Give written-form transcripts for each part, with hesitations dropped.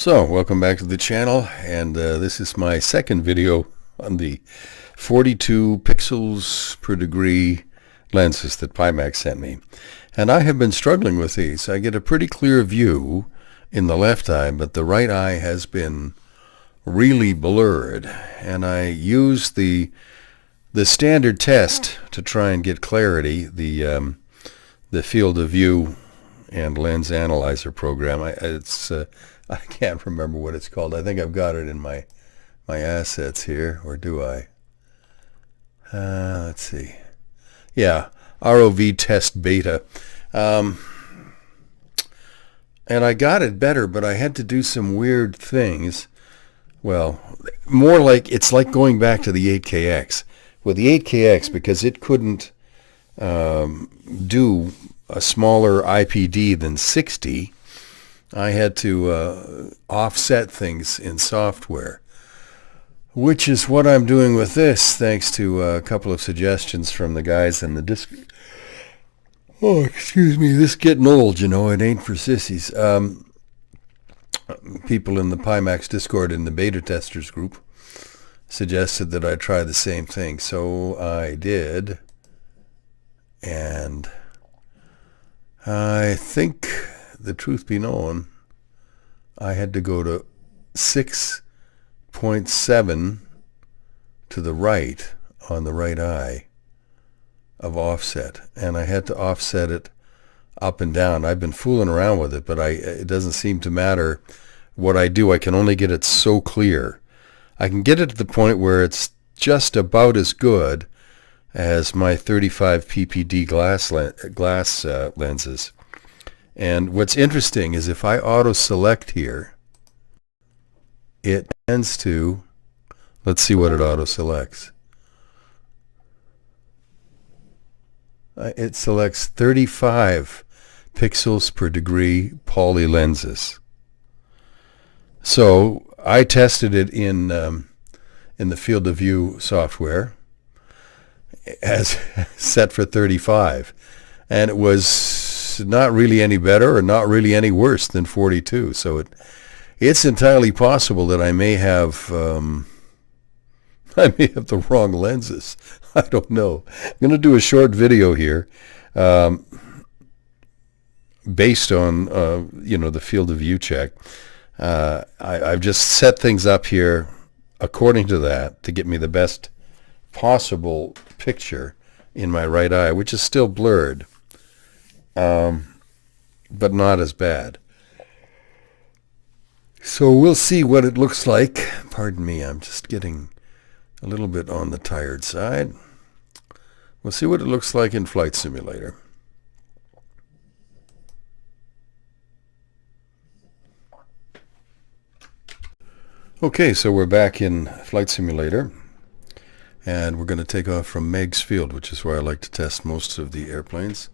So, welcome back to the channel, and this is my second video on the 42 pixels per degree lenses that Pimax sent me. And I have been struggling with these. I get a pretty clear view in the left eye, but the right eye has been really blurred. And I use the standard test to try and get clarity, the field of view and lens analyzer program. I can't remember what it's called. I think I've got it in my assets here, or do I? Let's see. Yeah, ROV Test Beta. And I got it better, but I had to do some weird things. Well, more like it's like going back to the 8KX. With the 8KX, because it couldn't do a smaller IPD than 60, I had to offset things in software, which is what I'm doing with this, thanks to a couple of suggestions from the guys in the disc. Oh, excuse me, this getting old, you know, it ain't for sissies. People in the Pimax Discord in the beta testers group suggested that I try the same thing, so I did, and I think, the truth be known, I had to go to 6.7 to the right on the right eye of offset, and I had to offset it up and down. I've been fooling around with it, but it doesn't seem to matter what I do. I can only get it so clear. I can get it to the point where it's just about as good as my 35 ppd glass lenses. And what's interesting is if I auto-select here, it tends to, let's see what it auto-selects. It selects 35 pixels per degree poly lenses. So I tested it in the field of view software as set for 35, and it was not really any better or not really any worse than 42. So it's entirely possible that I may have the wrong lenses. I don't know. I'm going to do a short video here based on the field of view check. I've just set things up here according to that to get me the best possible picture in my right eye, which is still blurred, but not as bad. So we'll see what it looks like. Pardon me, I'm just getting a little bit on the tired side. We'll see what it looks like in Flight Simulator. Okay, so we're back in Flight Simulator, and we're going to take off from Meigs Field, which is where I like to test most of the airplanes,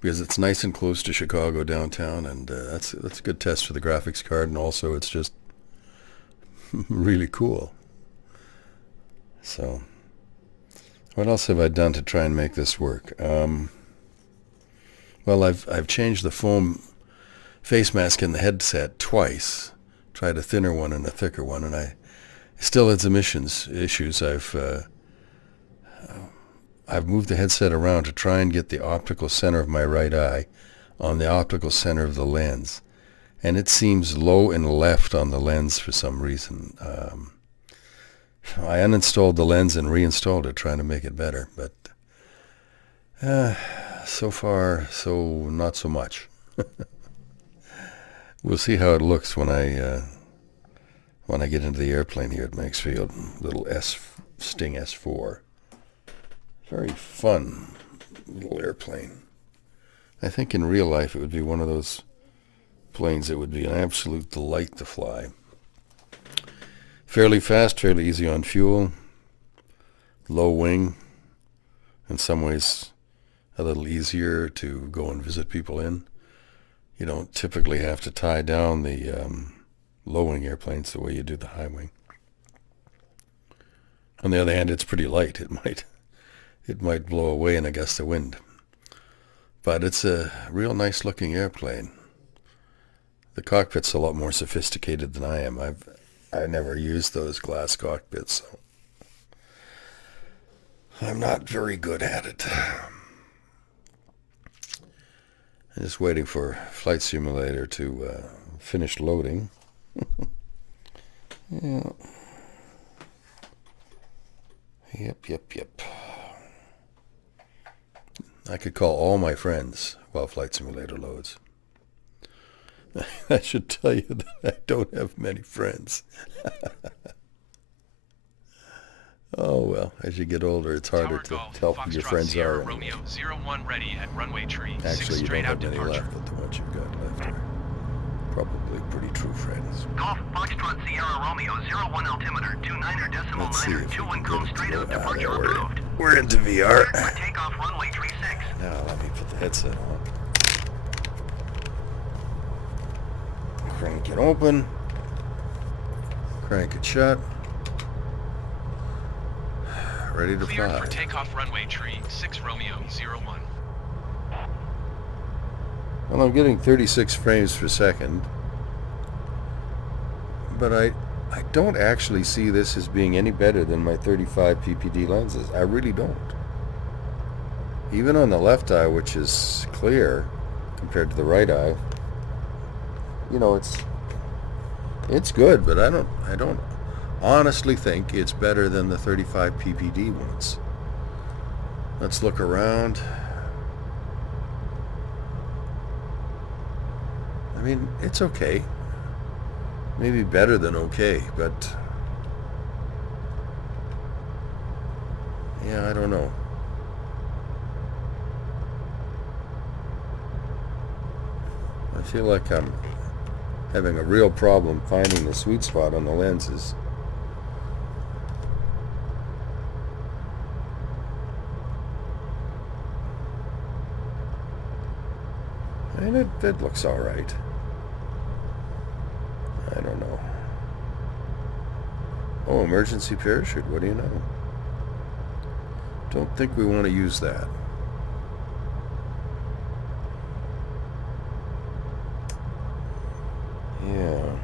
because it's nice and close to Chicago downtown, and that's a good test for the graphics card, and also it's just really cool. So, what else have I done to try and make this work? Well, I've changed the foam face mask in the headset twice. Tried a thinner one and a thicker one, and I still had some issues. I've moved the headset around to try and get the optical center of my right eye on the optical center of the lens, and it seems low and left on the lens for some reason. I uninstalled the lens and reinstalled it, trying to make it better, but so far, so not so much. We'll see how it looks when I get into the airplane here at Meigs Field. Little Sting S4. Very fun little airplane. I think in real life it would be one of those planes that would be an absolute delight to fly. Fairly fast, fairly easy on fuel, low wing, in some ways a little easier to go and visit people in. You don't typically have to tie down the low-wing airplanes the way you do the high-wing. On the other hand, it's pretty light. It might blow away in a gust of wind. But it's a real nice-looking airplane. The cockpit's a lot more sophisticated than I am. I never used those glass cockpits, so I'm not very good at it. I'm just waiting for Flight Simulator to finish loading. Yeah. Yep. I could call all my friends while Flight Simulator loads. I should tell you that I don't have many friends. Oh well, as you get older, it's harder to tell who your friends are. Romeo 01 ready at runway tree. Actually, you don't have many left, but the ones you've got left are probably pretty true friends. Golf Foxtrot Sierra Romeo 01 altimeter 29er decimal 21 comb straight up departure approved. We're into VR. For takeoff runway tree 6. Now let me put the headset on. Crank it open. Crank it shut. Ready to Cleared fly. for takeoff runway tree 6 Romeo 01. Well, I'm getting 36 frames per second, but I don't actually see this as being any better than my 35 ppd lenses. I really don't. Even on the left eye, which is clear compared to the right eye, you know, it's good, but I don't honestly think it's better than the 35 ppd ones. Let's look around. I mean, it's okay. Maybe better than okay, but yeah, I don't know. I feel like I'm having a real problem finding the sweet spot on the lenses. And it looks all right. I don't know. Oh, emergency parachute. What do you know? Don't think we want to use that. Yeah.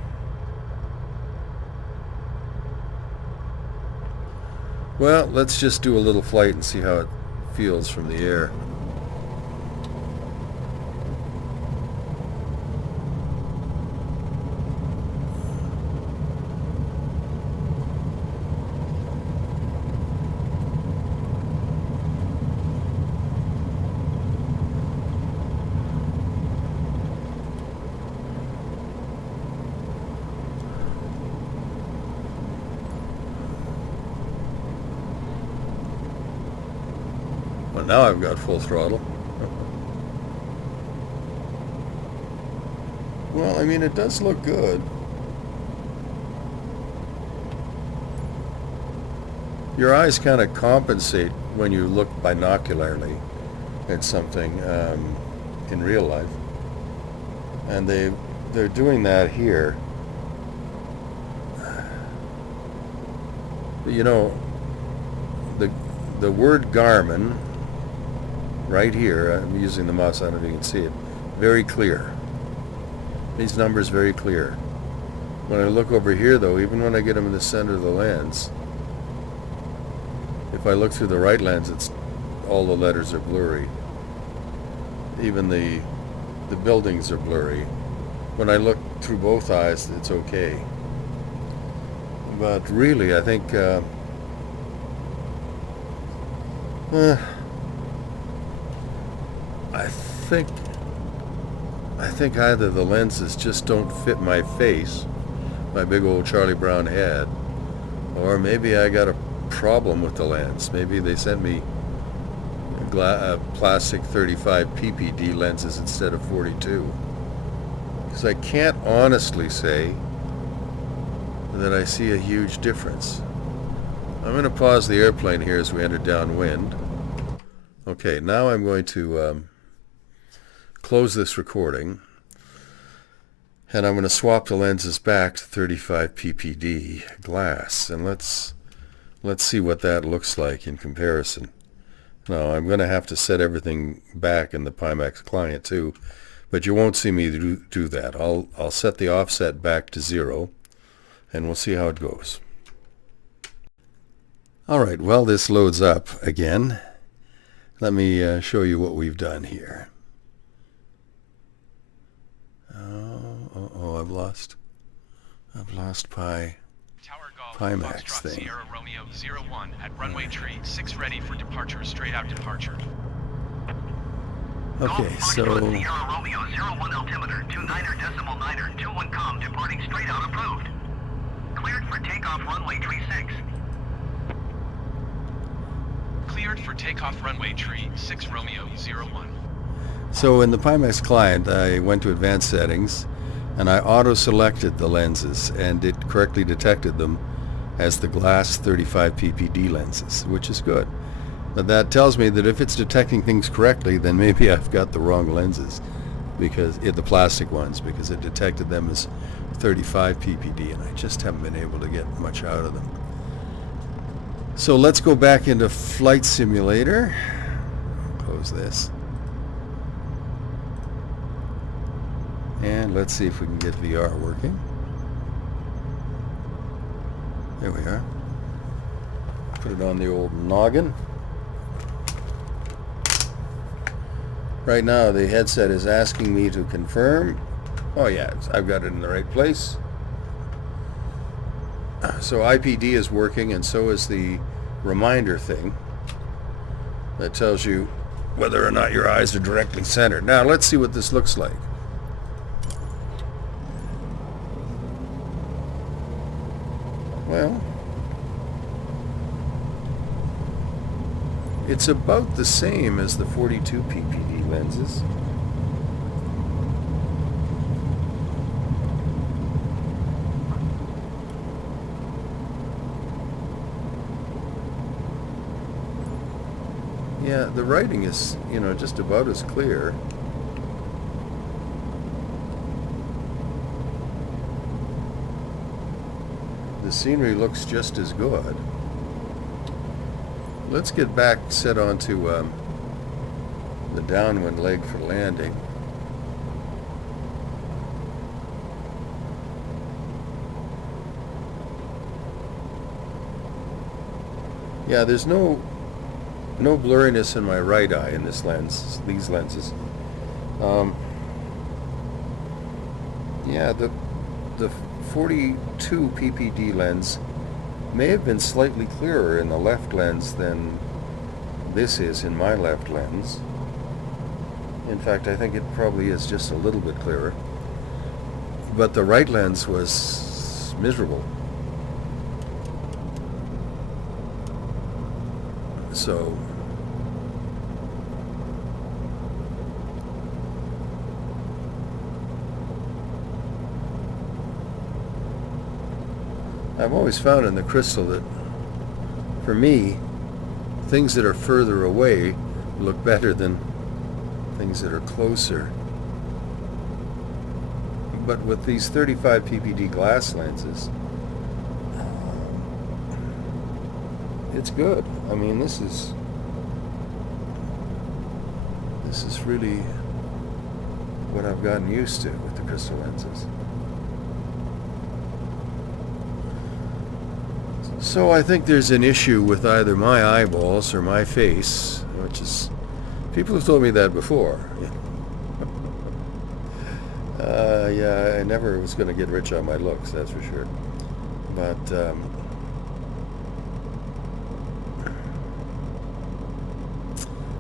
Well, let's just do a little flight and see how it feels from the air. Well, now I've got full throttle. Well, I mean, it does look good. Your eyes kind of compensate when you look binocularly at something in real life, and they're doing that here. You know, the word Garmin right here, I'm using the mouse, I don't know if you can see it, very clear. These numbers very clear. When I look over here though, even when I get them in the center of the lens, if I look through the right lens, it's all the letters are blurry. Even the buildings are blurry. When I look through both eyes, it's okay. But really, I think I think either the lenses just don't fit my face, my big old Charlie Brown head, or maybe I got a problem with the lens. Maybe they sent me plastic 35 ppd lenses instead of 42. Because I can't honestly say that I see a huge difference. I'm going to pause the airplane here as we enter downwind. Okay, now I'm going to close this recording, and I'm going to swap the lenses back to 35 ppd glass, and let's see what that looks like in comparison. Now I'm going to have to set everything back in the Pimax Client too, but you won't see me do that. I'll set the offset back to 0, and we'll see how it goes. All right, well, this loads up again. Let me show you what we've done here. I've lost Pimax thing. Sierra Romeo 01 at runway tree 6 ready for departure, straight out departure. Okay, so Sierra Romeo 01 altimeter 29er.9er 21 com departing straight out approved. Cleared for takeoff runway tree 6. Cleared for takeoff runway tree 6 Romeo 01. So in the Pimax Client, I went to advanced settings and I auto-selected the lenses, and it correctly detected them as the glass 35 ppd lenses, which is good. But that tells me that if it's detecting things correctly, then maybe I've got the wrong lenses, because the plastic ones, because it detected them as 35 ppd, and I just haven't been able to get much out of them. So let's go back into Flight Simulator. Close this. And let's see if we can get VR working. There we are. Put it on the old noggin. Right now the headset is asking me to confirm. Oh yeah, I've got it in the right place. So IPD is working, and so is the reminder thing that tells you whether or not your eyes are directly centered. Now let's see what this looks like. Well, it's about the same as the 42 ppd lenses. Yeah, the writing is, just about as clear. The scenery looks just as good. Let's get back set onto the downwind leg for landing. Yeah, there's no blurriness in my right eye in this lens, these lenses. Yeah, the 42 ppd lens may have been slightly clearer in the left lens than this is in my left lens. In fact, I think it probably is just a little bit clearer. But the right lens was miserable. So I've always found in the Crystal that, for me, things that are further away look better than things that are closer. But with these 35 ppd glass lenses, it's good. I mean, this is really what I've gotten used to with the Crystal lenses. So I think there's an issue with either my eyeballs or my face, which is, people have told me that before. Yeah, I never was going to get rich on my looks, that's for sure. But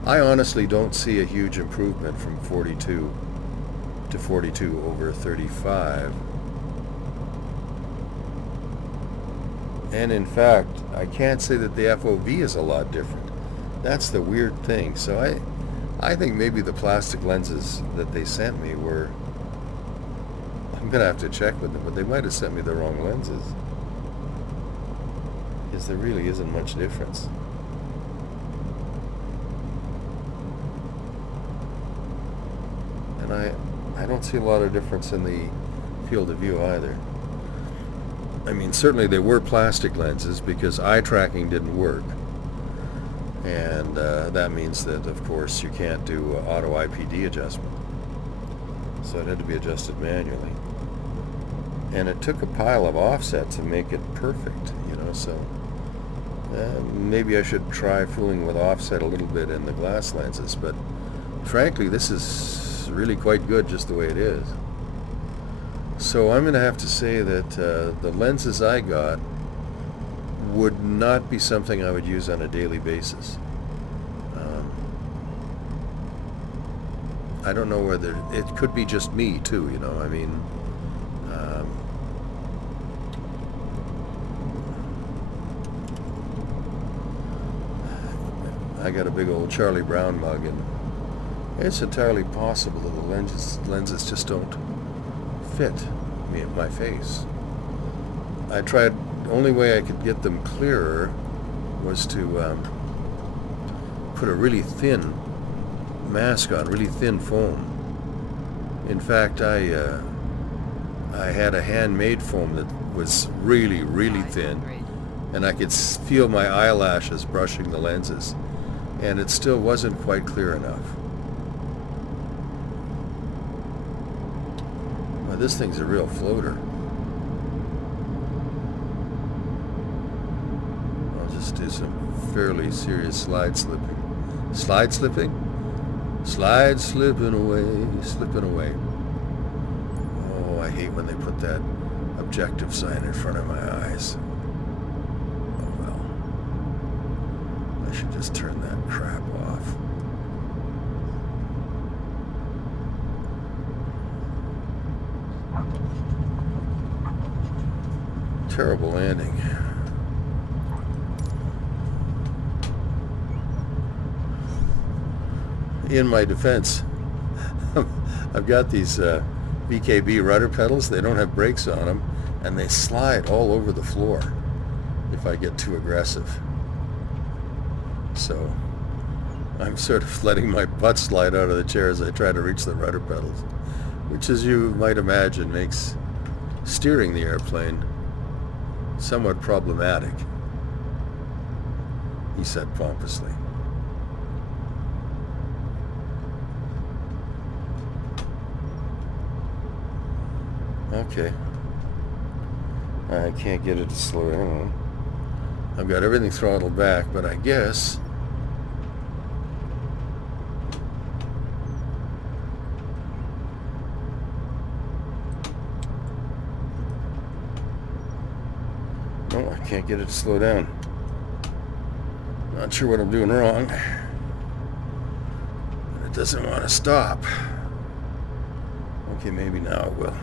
I honestly don't see a huge improvement from 42 to 42 over 35. And in fact, I can't say that the FOV is a lot different. That's the weird thing. So I think maybe the plastic lenses that they sent me were, I'm going to have to check with them, but they might have sent me the wrong lenses, because there really isn't much difference. And I don't see a lot of difference in the field of view either. I mean, certainly they were plastic lenses because eye tracking didn't work. And that means that, of course, you can't do auto IPD adjustment. so it had to be adjusted manually. And it took a pile of offset to make it perfect, you know, so maybe I should try fooling with offset a little bit in the glass lenses, but frankly this is really quite good just the way it is. So I'm going to have to say that the lenses I got would not be something I would use on a daily basis. I don't know whether it could be just me too, you know, I mean, I got a big old Charlie Brown mug, and it's entirely possible that the lenses just don't fit me at my face. I tried, the only way I could get them clearer was to put a really thin mask on, really thin foam. In fact, I had a handmade foam that was really, really thin, and I could feel my eyelashes brushing the lenses, and it still wasn't quite clear enough. Well, this thing's a real floater. I'll just do some fairly serious slide slipping. Slide slipping? Slide slipping away, slipping away. Oh, I hate when they put that objective sign in front of my eyes. Oh well. I should just turn that crap off. Terrible landing. In my defense, I've got these VKB rudder pedals. They don't have brakes on them, and they slide all over the floor if I get too aggressive. So I'm sort of letting my butt slide out of the chair as I try to reach the rudder pedals, which, as you might imagine, makes steering the airplane somewhat problematic, he said pompously. Okay. I can't get it to slow down. I've got everything throttled back, but I guess no, I can't get it to slow down. Not sure what I'm doing wrong. It doesn't want to stop. Okay, maybe now it will.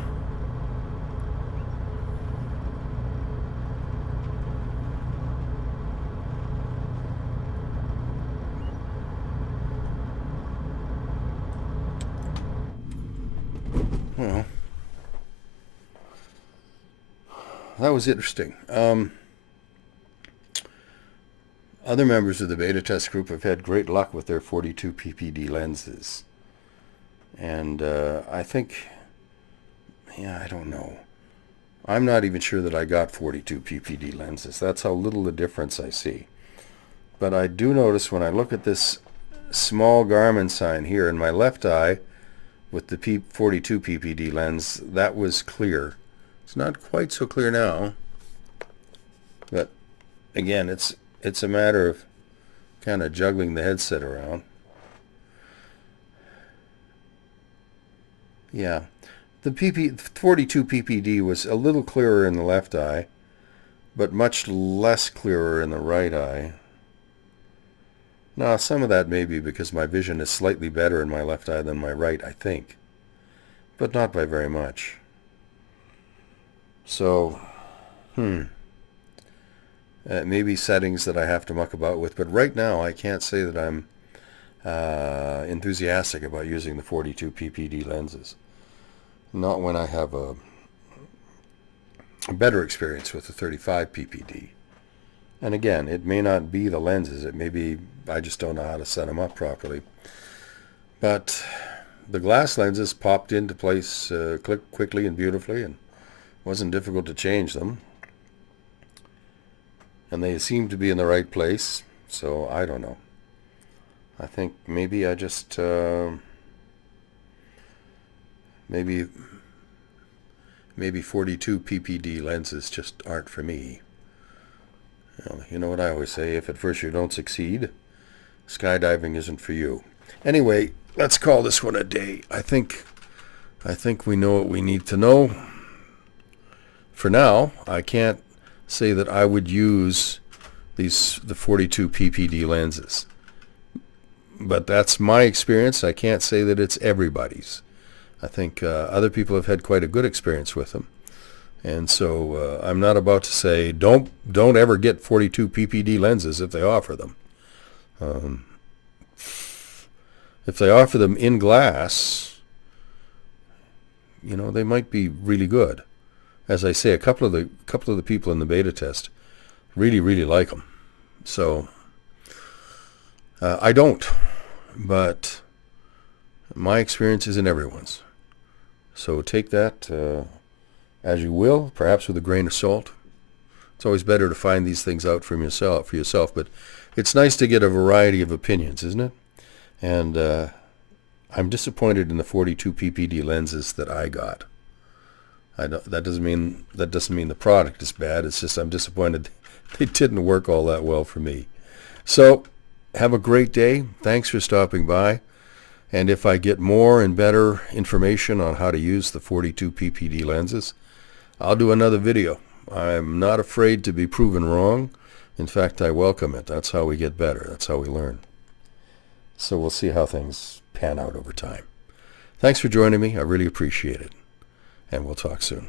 Well, that was interesting. Other members of the beta test group have had great luck with their 42 ppd lenses. And I think, yeah, I don't know. I'm not even sure that I got 42 ppd lenses. That's how little the difference I see. But I do notice when I look at this small Garmin sign here in my left eye with the 42 ppd lens, that was clear. It's not quite so clear now. But again, it's a matter of kind of juggling the headset around. Yeah, the 42 ppd was a little clearer in the left eye, but much less clearer in the right eye. Now, some of that may be because my vision is slightly better in my left eye than my right, I think, but not by very much. So, maybe settings that I have to muck about with, but right now I can't say that I'm enthusiastic about using the 42 ppd lenses. Not when I have a better experience with the 35 ppd. And again, it may not be the lenses, it may be I just don't know how to set them up properly. But the glass lenses popped into place quickly and beautifully, and it wasn't difficult to change them. And they seem to be in the right place, so I don't know. I think maybe I just maybe 42 ppd lenses just aren't for me. You know what I always say, if at first you don't succeed, skydiving isn't for you. Anyway, let's call this one a day. I think we know what we need to know. For now, I can't say that I would use the 42 ppd lenses. But that's my experience. I can't say that it's everybody's. I think other people have had quite a good experience with them. And so I'm not about to say don't ever get 42 ppd lenses if they offer them. If they offer them in glass, they might be really good. As I say, a couple of the people in the beta test really, really like them. So I don't, but my experience isn't everyone's. So take that as you will, perhaps with a grain of salt. It's always better to find these things out for yourself, but it's nice to get a variety of opinions, isn't it? And I'm disappointed in the 42 ppd lenses that I got. That doesn't mean the product is bad. It's just I'm disappointed they didn't work all that well for me. So have a great day. Thanks for stopping by. And if I get more and better information on how to use the 42 ppd lenses, I'll do another video. I'm not afraid to be proven wrong. In fact, I welcome it. That's how we get better. That's how we learn. So we'll see how things pan out over time. Thanks for joining me. I really appreciate it. And we'll talk soon.